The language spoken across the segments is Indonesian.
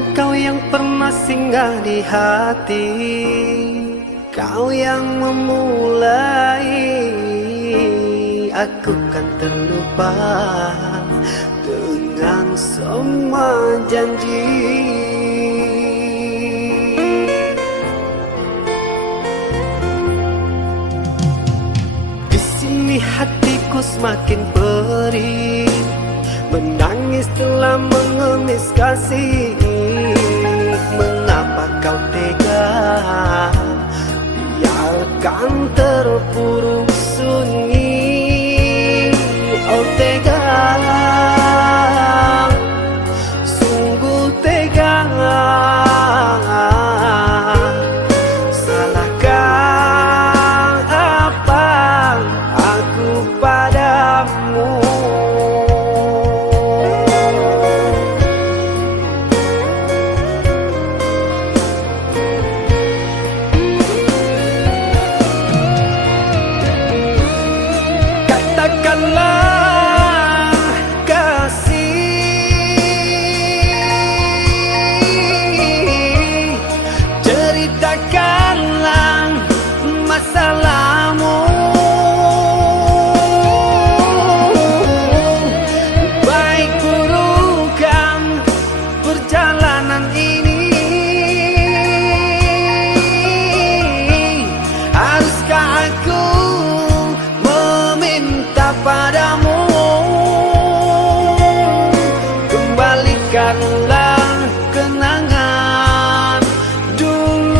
Engkau yang pernah singgah di hati, kau yang memulai. Aku kan terlupa dengan semua janji. Di sini hatiku semakin perih, menangis telah mengemis kasih. Mengapa kau tega biarkan terpuruk sunyi? Oh tega, sungguh tega. Salahkah apa aku padamu? Katakanlah kasih, ceritakanlah masalahmu. Baik burukan perjalanan ini, haruskah aku meminta padamu? Kembalikanlah kenangan dulu.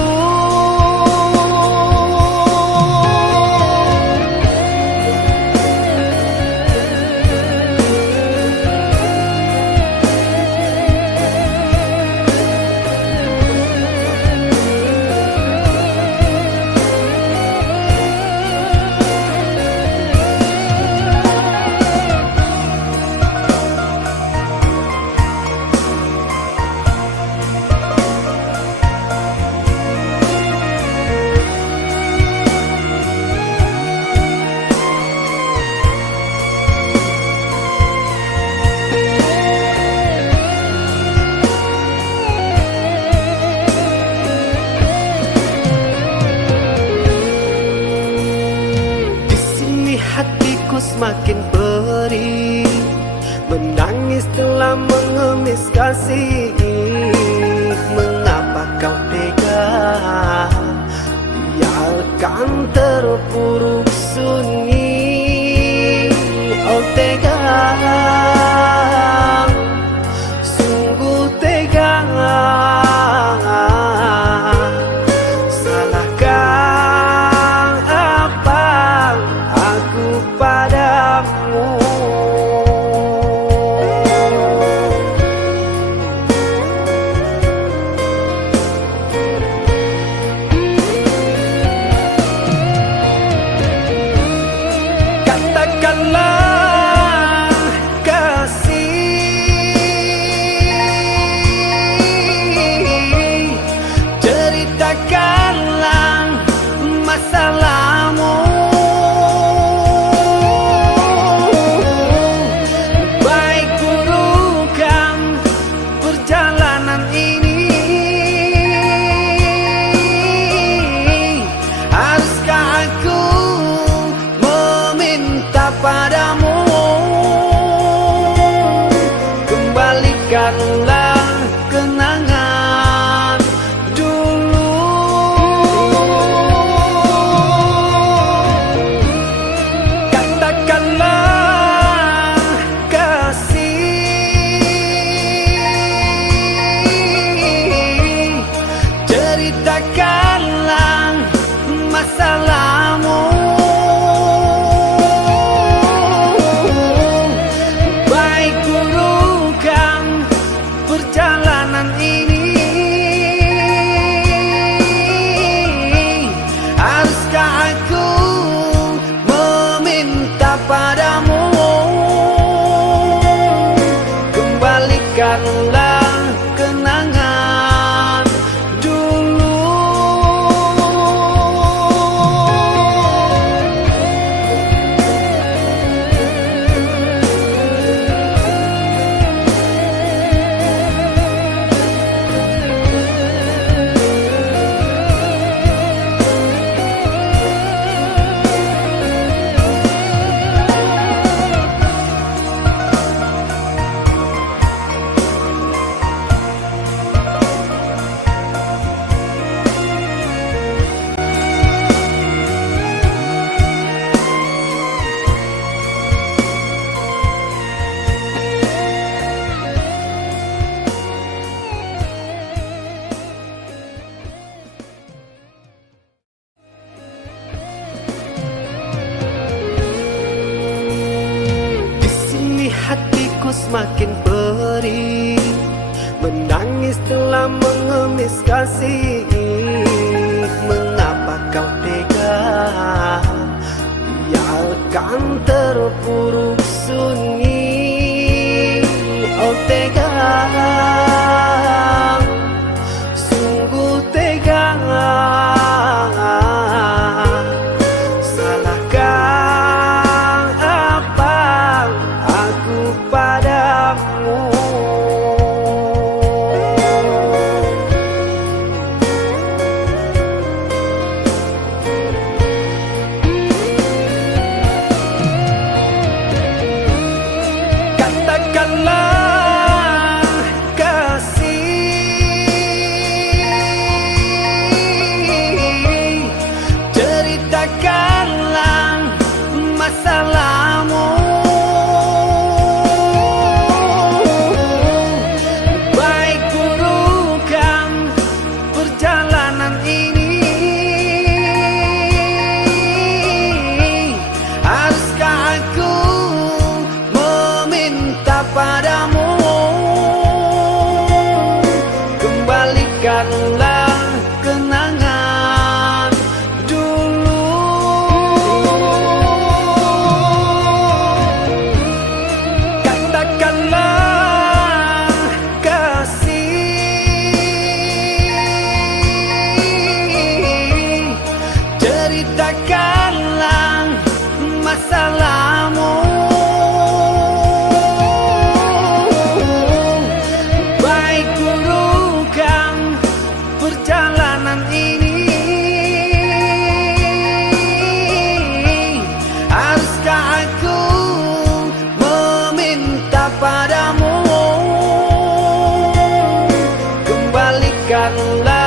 Hatiku semakin perih, menangis telah mengemis kasih. Mengapa kau tega biarkan terpuruk sunyi? Oh tega, sungguh tega. Salahkah apa aku padamu? semakin perih. Menangis telah mengemis kasih. Mengapa kau tega biarkan terpuruk sunyi? Oh tega, sungguh tega. Salahkah apa aku padamu? Katakanlah kasih, ceritakanlah masalahmu. Baik burukkan perjalanan ini, haruskah aku meminta padamu? Kembalikanlah kenangan dulu. Katakanlah kasih, ceritakanlah masalahmu. Baik burukkan perjalanan ini, haruskah aku meminta padamu? Kembalikanlah